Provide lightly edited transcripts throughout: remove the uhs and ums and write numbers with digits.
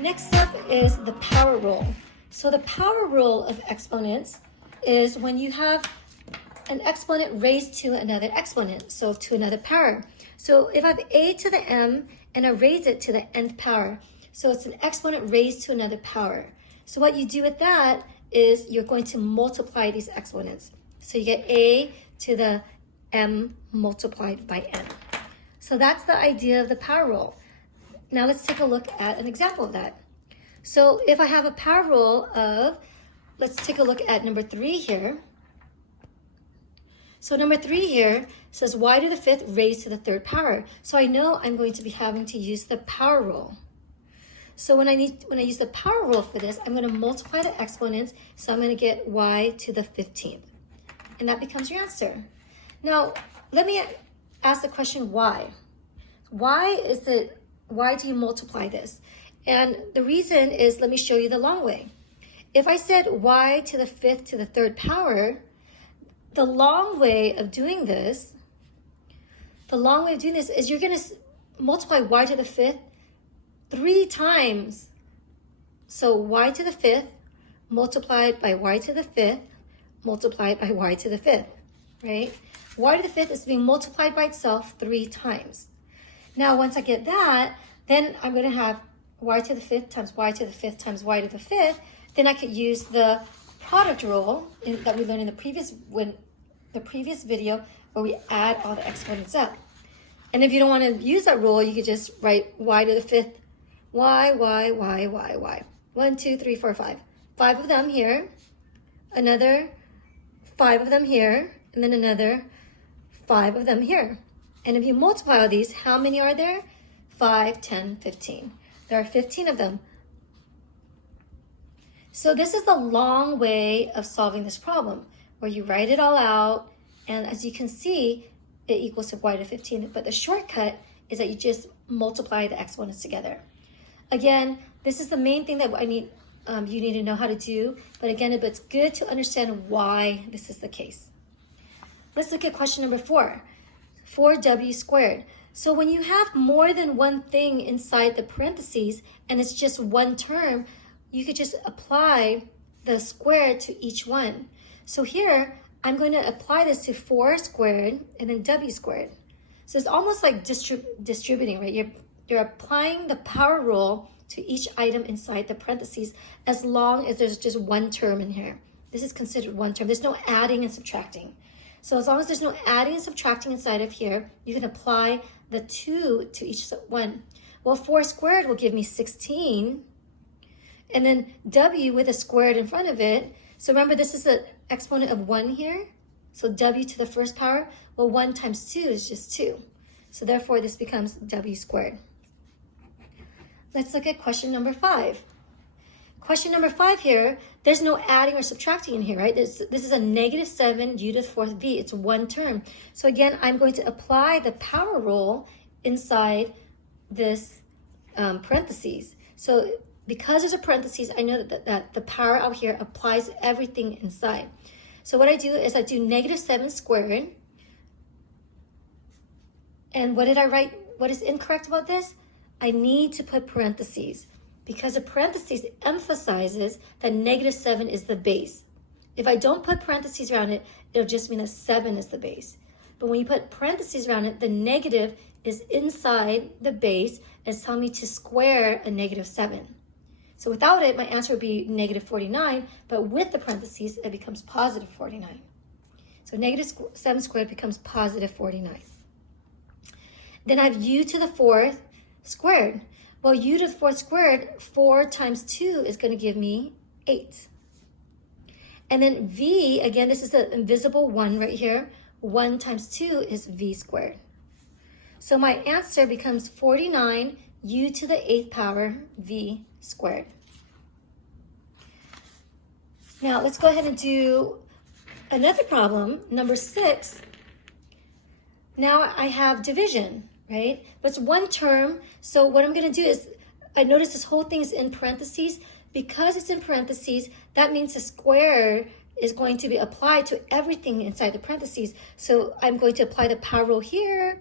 Next up is the power rule. So the power rule of exponents is when you have an exponent raised to another exponent, so to another power. So if I have a to the m and I raise it to the nth power, so it's an exponent raised to another power. So what you do with that is you're going to multiply these exponents. So you get a to the m multiplied by n. So that's the idea of the power rule. Now let's take a look at an example of that. So if I have a power rule of, let's take a look at number 3 here. So number 3 here says y to the 5th raised to the 3rd power. So I know I'm going to be having to use the power rule. So when I use the power rule for this, I'm going to multiply the exponents. So I'm going to get y to the 15th. And that becomes your answer. Now, let me ask the question why. Why do you multiply this? And the reason is, let me show you the long way. If I said y to the 5th to the 3rd power, the long way of doing this is you're going to multiply y to the 5th 3 times. So y to the 5th multiplied by y to the 5th multiplied by y to the 5th, right? Y to the 5th is being multiplied by itself 3 times. Now, once I get that, then I'm going to have y to the 5th times y to the 5th times y to the 5th. Then I could use the product rule that we learned in the previous video where we add all the exponents up. And if you don't want to use that rule, you could just write y to the 5th, y. 1, 2, 3, 4, 5. 5 of them here, another 5 of them here, and then another 5 of them here. And if you multiply all these, how many are there? 5, 10, 15. There are 15 of them. So this is the long way of solving this problem, where you write it all out, and as you can see, it equals to y to 15. But the shortcut is that you just multiply the exponents together. Again, this is the main thing that you need to know how to do. But again, it's good to understand why this is the case. Let's look at question number 4. 4w squared. So when you have more than one thing inside the parentheses and it's just one term, you could just apply the square to each one. So here, I'm going to apply this to 4 squared and then w squared. So it's almost like distributing, right? You're applying the power rule to each item inside the parentheses as long as there's just one term in here. This is considered one term. There's no adding and subtracting. So as long as there's no adding and subtracting inside of here, you can apply the 2 to each one. Well, 4 squared will give me 16. And then w with a squared in front of it. So remember, this is an exponent of 1 here. So w to the 1st power. Well, 1 times 2 is just 2. So therefore, this becomes w squared. Let's look at question number 5. Question number 5 here, there's no adding or subtracting in here, right? This is a negative 7 u to the 4th v. It's one term. So again, I'm going to apply the power rule inside this parentheses. So because there's a parentheses, I know that the power out here applies everything inside. So what I do is I do negative 7 squared. And what did I write? What is incorrect about this? I need to put parentheses, because a parentheses emphasizes that negative 7 is the base. If I don't put parentheses around it, it'll just mean that 7 is the base. But when you put parentheses around it, the negative is inside the base and it's telling me to square a negative 7. So without it, my answer would be negative 49, but with the parentheses, it becomes positive 49. So negative 7 squared becomes positive 49. Then I have u to the 4th squared. Well, u to the 4th squared, 4 times 2 is going to give me 8. And then v, again, this is the invisible 1 right here. 1 times 2 is v squared. So my answer becomes 49 u to the 8th power v squared. Now, let's go ahead and do another problem, number 6. Now I have division, right? But it's one term. So what I'm going to do is, I notice this whole thing is in parentheses. Because it's in parentheses, that means the square is going to be applied to everything inside the parentheses. So I'm going to apply the power rule here,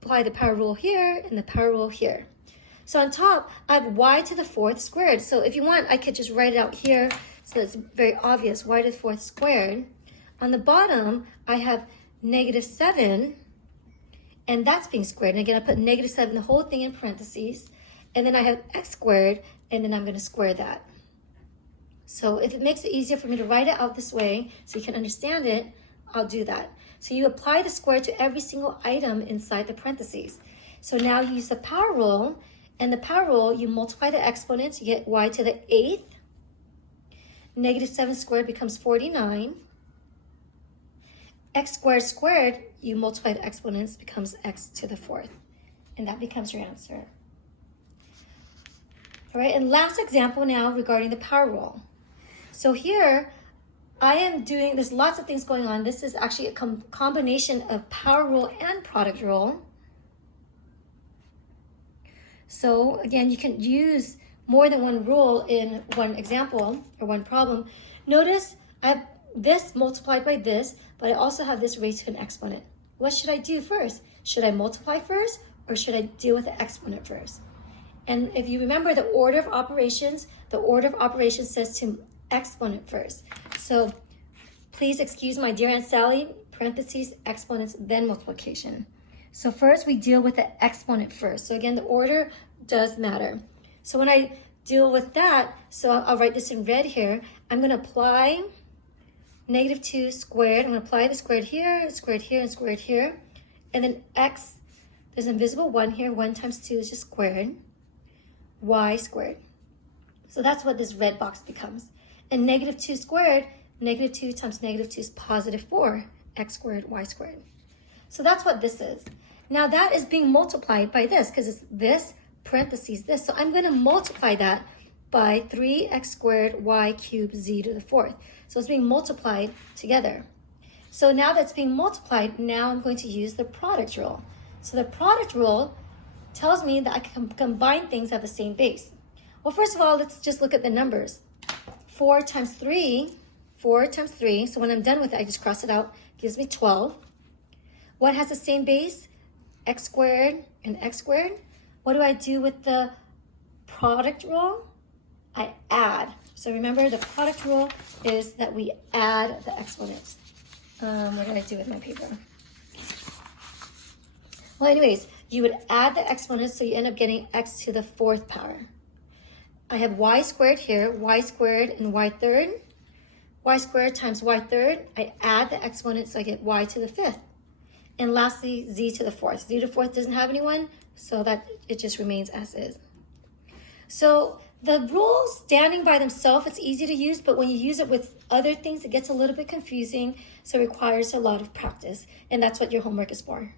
apply the power rule here, and the power rule here. So on top, I have y to the 4th squared. So if you want, I could just write it out here so it's very obvious, y to the 4th squared. On the bottom, I have -7, and that's being squared. And again, I put -7, the whole thing in parentheses. And then I have x squared, and then I'm going to square that. So if it makes it easier for me to write it out this way so you can understand it, I'll do that. So you apply the square to every single item inside the parentheses. So now you use the power rule, and the power rule, you multiply the exponents, you get y to the 8th. -7 squared becomes 49. X squared squared, you multiply the exponents, becomes x to the 4th. And that becomes your answer. All right, and last example now regarding the power rule. So here, I am doing, there's lots of things going on. This is actually a combination of power rule and product rule. So again, you can use more than one rule in one example or one problem. Notice I have this multiplied by this, but I also have this raised to an exponent. What should I do first? Should I multiply first, or should I deal with the exponent first? And if you remember the order of operations says to exponent first. So please excuse my dear Aunt Sally, parentheses, exponents, then multiplication. So first we deal with the exponent first. So again, the order does matter. So when I deal with that, so I'll write this in red here, I'm going to apply -2 squared. I'm going to apply the squared here, and squared here. And then x, there's an invisible 1 here. 1 times 2 is just squared. Y squared. So that's what this red box becomes. And -2 squared, -2 times -2 is +4. X squared, y squared. So that's what this is. Now that is being multiplied by this because it's this parentheses this. So I'm going to multiply that by 3x squared y cubed z to the 4th. So it's being multiplied together. So now that's being multiplied, now I'm going to use the product rule. So the product rule tells me that I can combine things at the same base. Well, first of all, let's just look at the numbers. 4 times 3, so when I'm done with it, I just cross it out, gives me 12. What has the same base? X squared and x squared. What do I do with the product rule? I add. So remember, the product rule is that we add the exponents. What did I do with my paper? Well, anyways, you would add the exponents, so you end up getting x to the 4th power. I have y squared here, y squared and y third. Y squared times y third. I add the exponents, so I get y to the 5th. And lastly, z to the 4th. Z to the 4th doesn't have anyone, so that it just remains as is. So the rules standing by themselves, it's easy to use, but when you use it with other things, it gets a little bit confusing, so it requires a lot of practice, and that's what your homework is for.